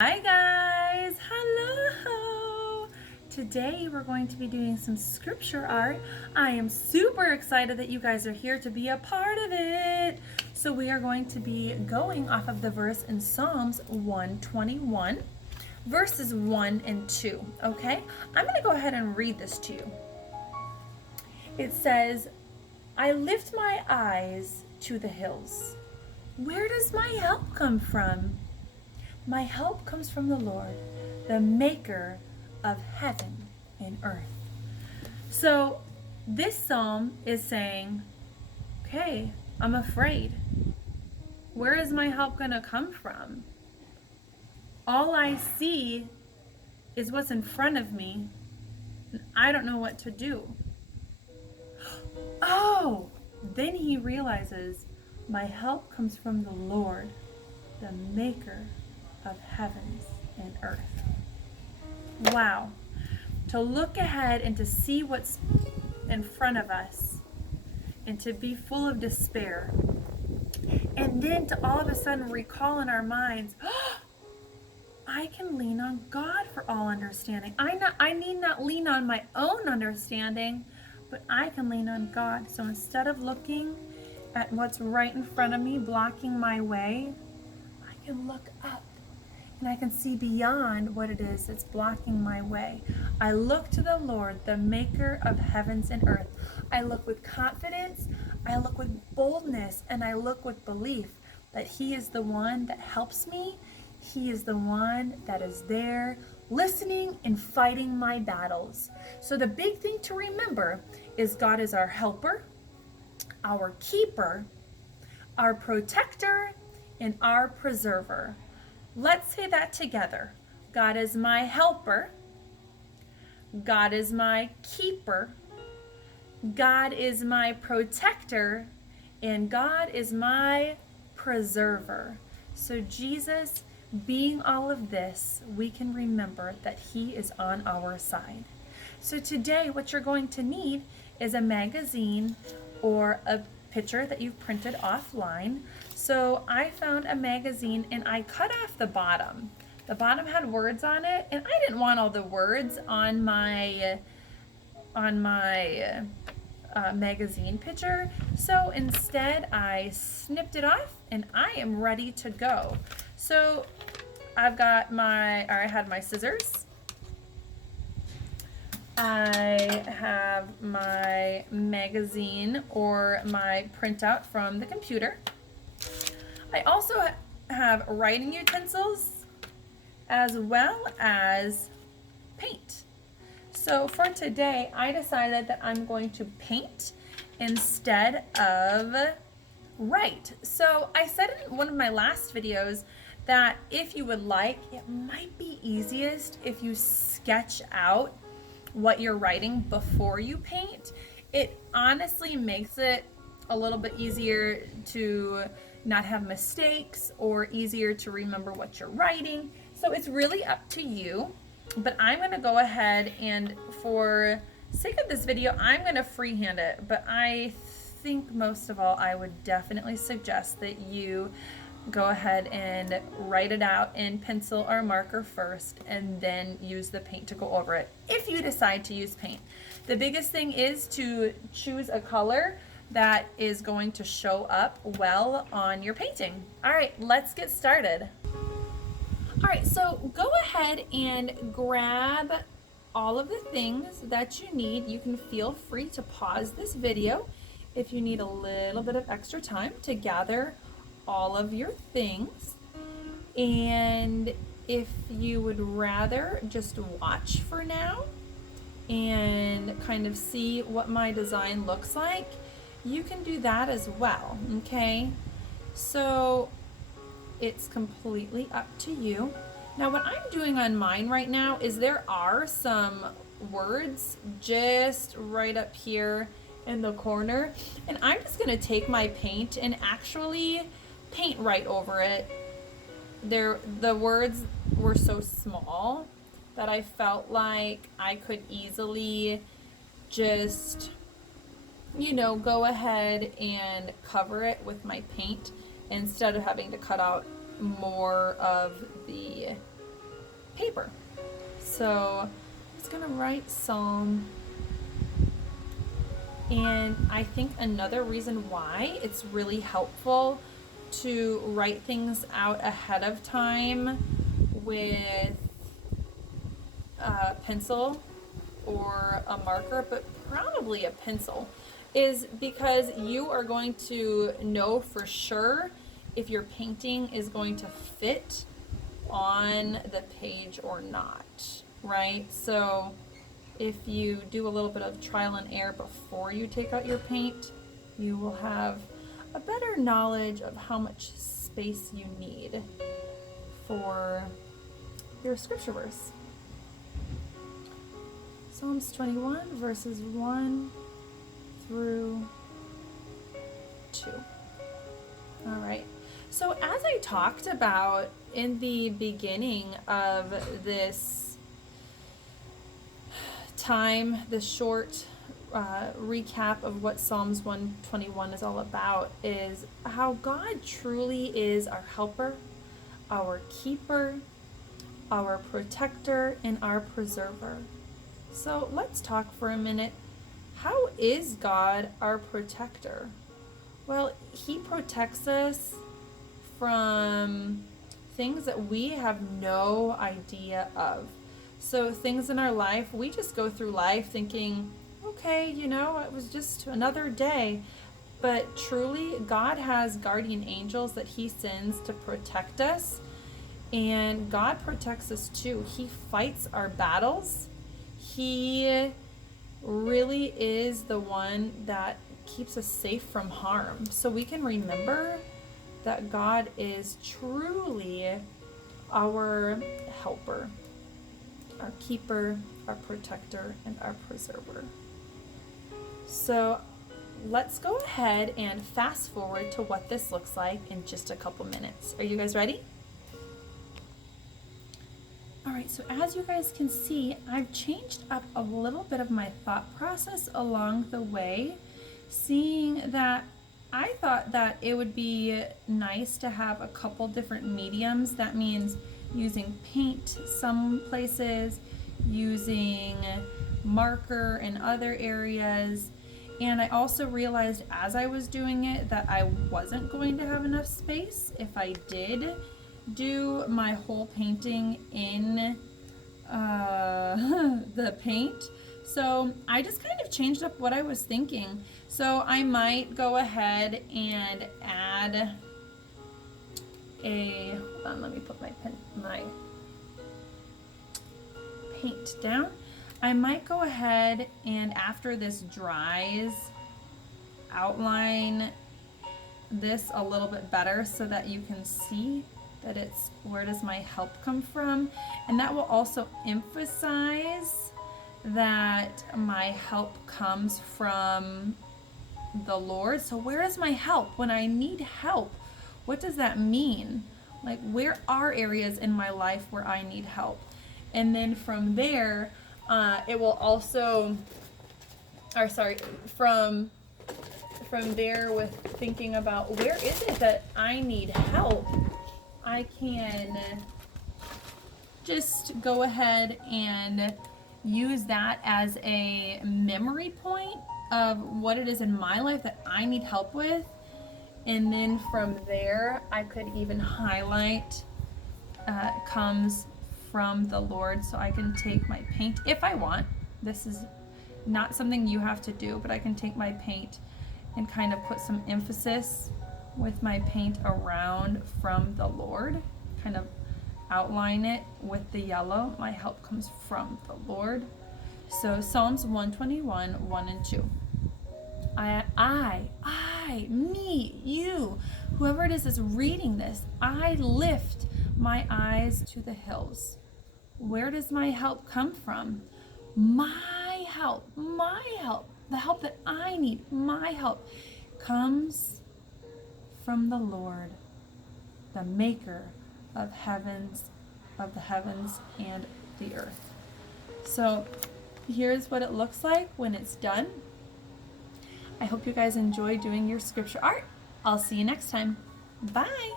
Hi guys, hello. Today we're going to be doing some scripture art. I am super excited that you guys are here to be a part of it. So we are going to be going off of the verse in Psalms 121, verses 1 and 2, okay? I'm going to go ahead and read this to you. It says, I lift my eyes to the hills. Where does my help come from? My help comes from the Lord, the maker of heaven and earth. So this psalm is saying, okay, I'm afraid. Where is my help going to come from? All I see is what's in front of me. And I don't know what to do. Oh, then he realizes my help comes from the Lord, the maker of heavens and earth. Wow. To look ahead and to see what's in front of us and to be full of despair. And then to all of a sudden recall in our minds, oh, I can lean on God for all understanding. I need not lean on my own understanding, but I can lean on God. So instead of looking at what's right in front of me, blocking my way, I can look up and I can see beyond what it is that's blocking my way. I look to the Lord, the maker of heavens and earth. I look with confidence, I look with boldness, and I look with belief that He is the one that helps me. He is the one that is there listening and fighting my battles. So the big thing to remember is God is our helper, our keeper, our protector, and our preserver. Let's say that together. God is my helper. God is my keeper. God is my protector. And God is my preserver. So Jesus, being all of this, we can remember that He is on our side. So today what you're going to need is a magazine or a picture that you've printed offline. So I found a magazine and I cut off the bottom. The bottom had words on it and I didn't want all the words on my magazine picture. So instead I snipped it off and I am ready to go. So I had my scissors. I have my magazine or my printout from the computer. I also have writing utensils as well as paint. So for today, I decided that I'm going to paint instead of write. So I said in one of my last videos that if you would like, it might be easiest if you sketch out what you're writing before you paint. It honestly makes it a little bit easier to not have mistakes or easier to remember what you're writing. So it's really up to you, but I'm going to go ahead and for sake of this video, I'm going to freehand it, but I think most of all, I would definitely suggest that you go ahead and write it out in pencil or marker first and then use the paint to go over it if you decide to use paint. The biggest thing is to choose a color that is going to show up well on your painting. All right, let's get started. All right, so go ahead and grab all of the things that you need. You can feel free to pause this video if you need a little bit of extra time to gather all of your things. And if you would rather just watch for now and kind of see what my design looks like, you can do that as well, okay? So it's completely up to you. Now what I'm doing on mine right now is there are some words just right up here in the corner, and I'm just gonna take my paint and actually paint right over it. The words were so small that I felt like I could easily just, go ahead and cover it with my paint instead of having to cut out more of the So I'm just gonna write Psalm. And I think another reason why it's really helpful to write things out ahead of time with a pencil or a marker, but probably a pencil, is because you are going to know for sure if your painting is going to fit on the page or not, right? So if you do a little bit of trial and error before you take out your paint, you will have a better knowledge of how much space you need for your scripture verse. Psalms 21, verses 1 through 2. All right. So as I talked about in the beginning of this time, the short recap of what Psalms 121 is all about is how God truly is our helper, our keeper, our protector, and our preserver. So let's talk for a minute. How is God our protector? Well, He protects us from things that we have no idea of. So things in our life, we just go through life thinking, okay, it was just another day. But truly, God has guardian angels that He sends to protect us. And God protects us too. He fights our battles. He really is the one that keeps us safe from harm. So we can remember that God is truly our helper, our keeper, our protector, and our preserver. So let's go ahead and fast forward to what this looks like in just a couple minutes. Are you guys ready? All right, so as you guys can see, I've changed up a little bit of my thought process along the way, seeing that I thought that it would be nice to have a couple different mediums. That means using paint some places, using marker in other areas. And I also realized as I was doing it that I wasn't going to have enough space if I did do my whole painting in the paint. So I just kind of changed up what I was thinking. So I might go ahead and add hold on, let me put my paint down. I might go ahead and after this dries, outline this a little bit better so that you can see that it's where does my help come from, and that will also emphasize that my help comes from the Lord. So where is my help when I need help? What does that mean? Like, where are areas in my life where I need help? And then from there, it will also, from there with thinking about where is it that I need help, I can just go ahead and use that as a memory point of what it is in my life that I need help with. And then from there, I could even highlight comes from the Lord. So I can take my paint if I want. This is not something you have to do, but I can take my paint and kind of put some emphasis with my paint around from the Lord, kind of outline it with the yellow. My help comes from the Lord. So Psalms 121, 1 and 2. Me, you, whoever it is reading this, I lift my eyes to the hills. Where does my help come from? My help, the help that I need, my help comes from the Lord, the maker of the heavens and the earth. So here's what it looks like when it's done. I hope you guys enjoy doing your scripture art. I'll see you next time. Bye.